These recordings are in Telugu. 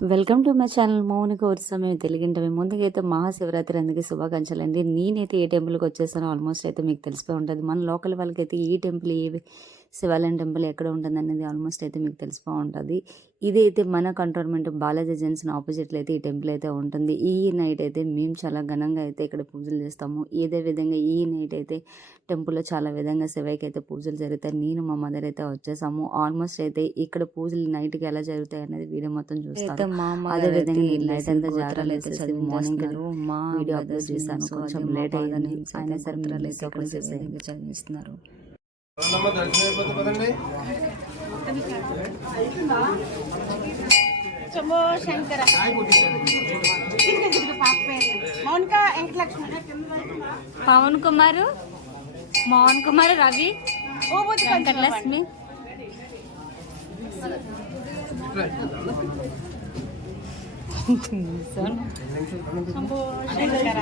Welcome to my channel Mounika ఉత్సవం తెలుగింటవి. ముందుకైతే మహాశివరాత్రి అందుకే శుభాకాంక్షలు అండి. నేనైతే ఏ టెంపుల్కి వచ్చేసానో ఆల్మోస్ట్ అయితే మీకు తెలిసిపోయి ఉంటుంది. మన లోకల్ వాళ్ళకైతే ఈ టెంపుల్ శివాలయం టెంపుల్ ఎక్కడ ఉంటుంది అనేది ఆల్మోస్ట్ అయితే మీకు తెలిసిపో ఉంటుంది. ఇదైతే మన కంటోన్మెంట్ బాలాజీ జంక్షన్ ఆపోజిట్లో అయితే ఈ టెంపుల్ అయితే ఉంటుంది. ఈ నైట్ అయితే మేము చాలా ఘనంగా అయితే ఇక్కడ పూజలు చేస్తాము. ఇదే విధంగా ఈ నైట్ అయితే టెంపుల్లో చాలా విధంగా శివయ్యకి అయితే పూజలు జరుగుతాయి. నేను మా మదర్ అయితే వచ్చేసాము. ఆల్మోస్ట్ అయితే ఇక్కడ పూజలు నైట్కి ఎలా జరుగుతాయి అనేది వీడియో మొత్తం చూస్తాను. అదే విధంగా ఈ నైట్ అంతా జాగ్రత్తలు అయితే మార్నింగ్ మా వీడియో అప్లోడ్ చేశాను. కొంచెం లేట్ అయ్యిందని అయినా సరే చదివిస్తున్నారు. శంభో శంకర పవన్ కుమార్, మోహన్ కుమార్, రవి, వెంకటలక్ష్మి. శంభో శంకర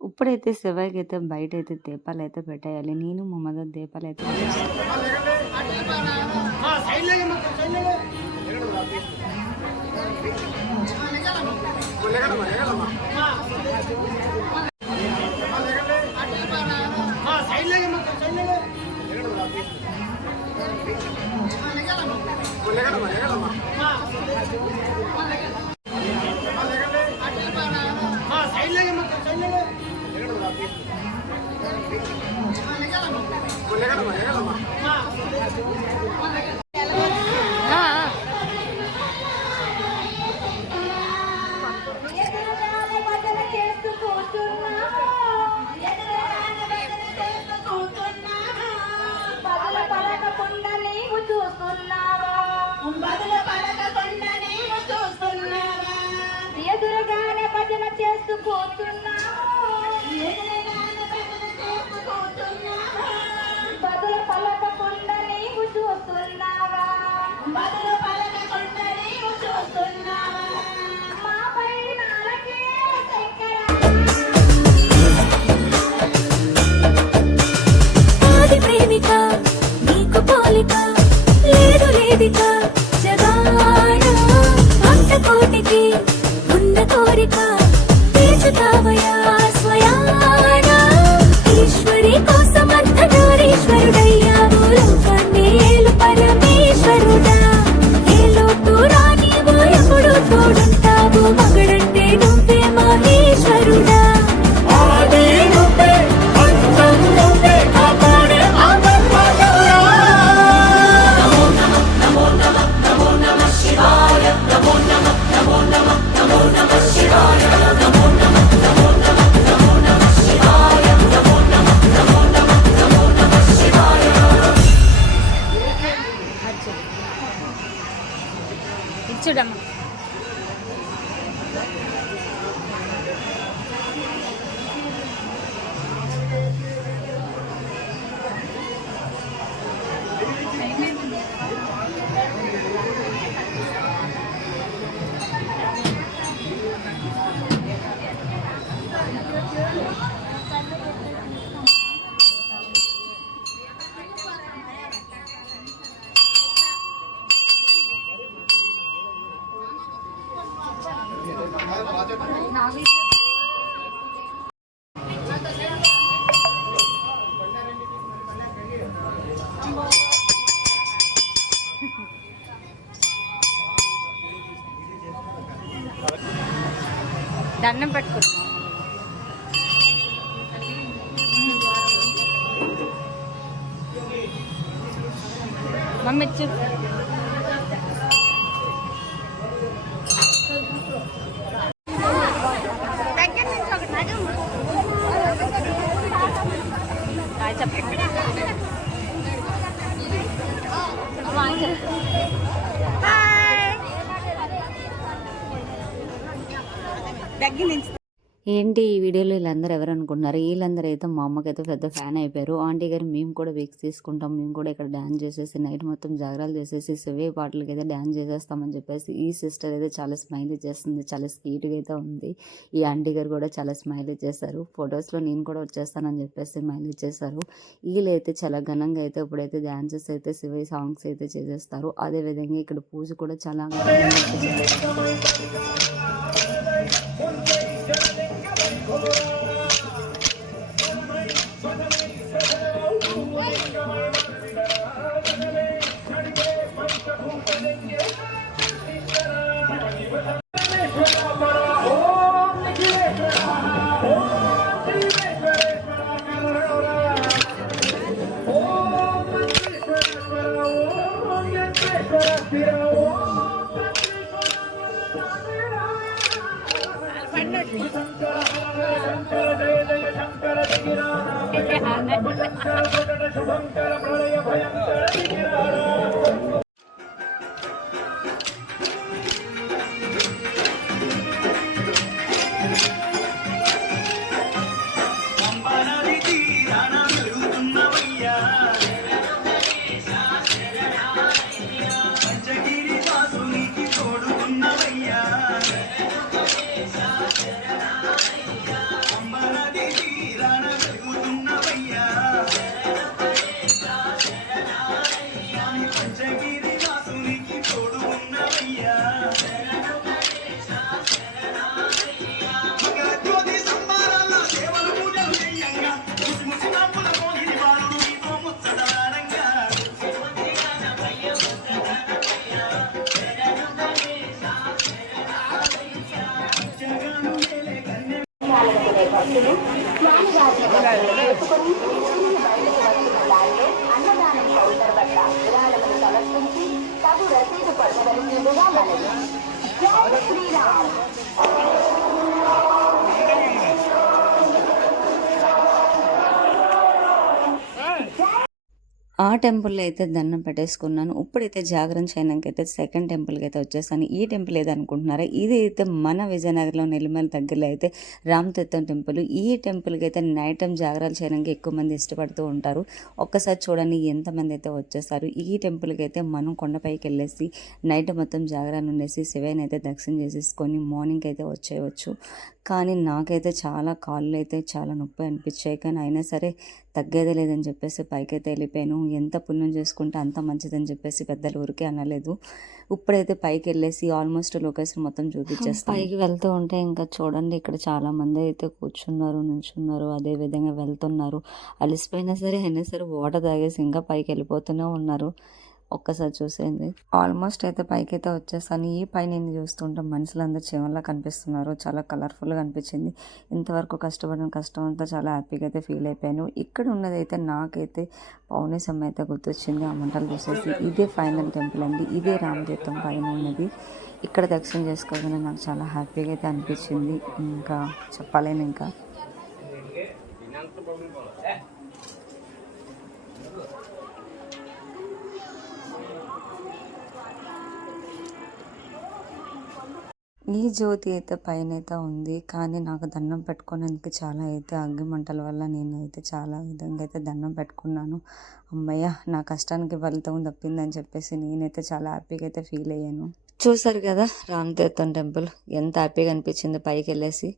ఇప్పుడైతే శివయ్యకి అయితే బయట అయితే దీపాలు అయితే పెట్టేయాలి. నేను మా మదర్ దీపాలు అయితే ఎదురుగానే భజన చేస్తూ బదులు పలకకుండా నీవు చూస్తున్నావా? బదులు పలకకుండా నీవు చూస్తున్నావా? మా పైన అలకే ఆది ప్రేమిక నీకు పోలిక లేదు లేదిక జగాన భక్త కోటికి ఉన్న కోరిక తీర్చుతావయా స్వయాన ఈశ్వరి కోసం అర్ధనారీశ్వరుడయ్యావు లోకాన్ని ఏలు పరమేశ్వరుడా ఏ లోటు రానివో ఎప్పుడు తోడుంటావు మగడంటే నువ్వే మహేశ్వరుడా చూడమ్మా. దండం పెట్టుకుంటున్నాం. మమ్మీ దగ్గర నుంచి ఏంటి ఈ వీడియోలో వీళ్ళందరూ ఎవరు అనుకుంటున్నారు? వీళ్ళందరూ అయితే మా అమ్మకైతే పెద్ద ఫ్యాన్ అయిపోయారు. ఆంటీ గారు మేము కూడా వీక్స్ తీసుకుంటాం. మేము కూడా ఇక్కడ డాన్స్ చేసేసి నైట్ మొత్తం జాగారాలు చేసేసి శివయ్య పాటలకైతే డాన్స్ చేసేస్తామని చెప్పేసి ఈ సిస్టర్ అయితే చాలా స్మైల్ చేస్తుంది. చాలా స్వీట్‌గా అయితే ఉంది. ఈ ఆంటీ గారు కూడా చాలా స్మైల్ చేశారు. ఫొటోస్‌లో నేను కూడా వచ్చేస్తానని చెప్పేసి స్మైల్ ఇచ్చేశారు. వీళ్ళైతే చాలా ఘనంగా అయితే ఇప్పుడైతే డాన్సెస్ అయితే శివయ్య సాంగ్స్ అయితే చేసేస్తారు. అదేవిధంగా ఇక్కడ పూజ కూడా చాలా ఘనంగా చేసేస్తారు. పంపనది తీరాన వెలుగుతున్నవయ్యా పంచగిరి వాసునికి తోడుకున్నవయ్యా పంపనది తీరాన వెలుగుతున్నవయ్యా పంచగిరి వాసునికి తోడుకున్నవయ్యా మకర జ్యోతి సంబారాల సేవలు పూజలు చెయ్యంగా ముసి ముసి నవ్వుల మోహిని బాలుడు నీతో ముచ్చటలాడంగా జగను మేలే కన్య పాల్గొనే భక్తులు స్వామివారిని దర్శనం చేసుకుని తిరిగి బయటకు వస్తున్న దారిలో అన్నదానం కౌంటర్ వద్ద విరాళములు సమర్పించి తగు రసీదు పొందవలసిందిగా మనవి. జై శ్రీరామ్. ఆ టెంపుల్‌లో అయితే దండం పెట్టేసుకున్నాను. ఇప్పుడైతే జాగరణ చేయడానికైతే సెకండ్ టెంపుల్‌కి అయితే వచ్చేసాను. ఈ టెంపుల్ ఏదనుకుంటున్నారా? ఇది అయితే మన విజయనగరంలో నెల్లిమల దగ్గరలో అయితే రామతీర్థం టెంపుల్. ఈ టెంపుల్‌కి అయితే నైట్ టైం జాగరాలు చేయడానికి ఎక్కువ మంది ఇష్టపడుతూ ఉంటారు. ఒక్కసారి చూడండి ఎంతమంది అయితే వచ్చేసారు. ఈ టెంపుల్‌కి అయితే మనం కొండపైకి వెళ్ళేసి నైట్ మొత్తం జాగరాలు ఉండేసి శివయ్యని అయితే దర్శనం చేసేసుకొని మార్నింగ్ అయితే వచ్చేయవచ్చు. కానీ నాకైతే చాలా కాళ్ళు అయితే చాలా నొప్పి అనిపించాయి. కానీ అయినా సరే తగ్గేదే లేదని చెప్పేసి పైకైతే వెళ్ళిపోయాను. ఎంత పుణ్యం చేసుకుంటే అంత మంచిదని చెప్పేసి పెద్దలు ఊరికే అనలేదు. ఇప్పుడైతే పైకి వెళ్ళేసి ఆల్మోస్ట్ లొకేషన్ మొత్తం చూపించేస్తాను. పైకి వెళ్తూ ఉంటే ఇంకా చూడండి ఇక్కడ చాలా మంది అయితే కూర్చున్నారు, నిల్చున్నారు, అదేవిధంగా వెళ్తున్నారు. అలసిపోయినా సరే అయినా సరే వాటర్ తాగేసి ఇంకా పైకి వెళ్ళిపోతూనే ఉన్నారు. ఒక్కసారి చూసేయండి. ఆల్మోస్ట్ అయితే పైకి అయితే వచ్చేసాను. ఈ పైన చూస్తుంటే మనుషులందరూ చీమల్లా కనిపిస్తున్నారు. చాలా కలర్ఫుల్గా అనిపించింది. ఇంతవరకు కష్టపడిన కష్టం అంతా చాలా హ్యాపీగా అయితే ఫీల్ అయిపోయాను. ఇక్కడ ఉన్నదైతే నాకైతే పౌర్ణమి అయితే గుర్తొచ్చింది. ఆ మంటలు చూసేసి ఇదే ఫైనల్ టెంపుల్ అండి. ఇదే రామతీర్థం పైన ఉన్నది. ఇక్కడ దర్శనం చేసుకోగానే నాకు చాలా హ్యాపీగా అయితే అనిపించింది. ఇంకా చెప్పలేను ఇంకా. ఈ జ్యోతి అయితే పైన అయితే ఉంది. కానీ నాకు దండం పెట్టుకోవడానికి చాలా అయితే అగ్గి మంటల వల్ల నేనైతే చాలా విధంగా అయితే దండం పెట్టుకున్నాను. అమ్మయ్య నా కష్టానికి ఫలితం దప్పిందని చెప్పేసి నేనైతే చాలా హ్యాపీగా అయితే ఫీల్ అయ్యాను. చూసారు కదా రామతీర్థం టెంపుల్ ఎంత హ్యాపీగా అనిపించింది పైకి వెళ్ళేసి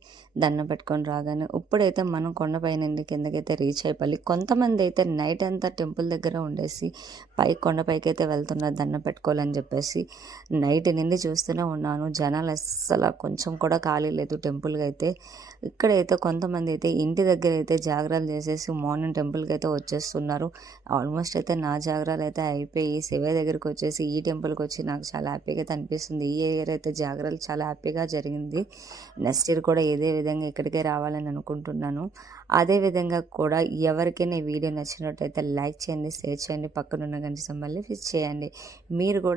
దండం పెట్టుకొని రాగానే. ఇప్పుడైతే మనం కొండపై నుండి కిందకైతే రీచ్ అయిపోయి కొంతమంది అయితే నైట్ అంతా టెంపుల్ దగ్గర ఉండేసి కొండపైకి అయితే వెళ్తున్నారు దండం పెట్టుకోవాలని చెప్పేసి. నైట్ నుండి చూస్తూనే ఉన్నాను, జనాలు అస్సలు కొంచెం కూడా ఖాళీ లేదు టెంపుల్కి అయితే. ఇక్కడైతే కొంతమంది అయితే ఇంటి దగ్గర అయితే జాగరాలు చేసేసి మార్నింగ్ టెంపుల్కి అయితే వచ్చేస్తున్నారు. ఆల్మోస్ట్ అయితే నా జాగరాలు అయితే అయిపోయి శివయ్య దగ్గరికి వచ్చేసి ఈ టెంపుల్కి వచ్చి నాకు చాలా హ్యాపీగా అయితే అనిపిస్తుంది. ఈ ఇయర్ అయితే జాగరాలు చాలా హ్యాపీగా జరిగింది. నెక్స్ట్ ఇయర్ కూడా ఇదే విధంగా ఇక్కడికే రావాలని అనుకుంటున్నాను. అదేవిధంగా కూడా ఎవరికైనా ఈ వీడియో నచ్చినట్టయితే లైక్ చేయండి, షేర్ చేయండి, పక్కనున్న గంట సింబల్ని ప్రెస్ చేయండి. మీరు కూడా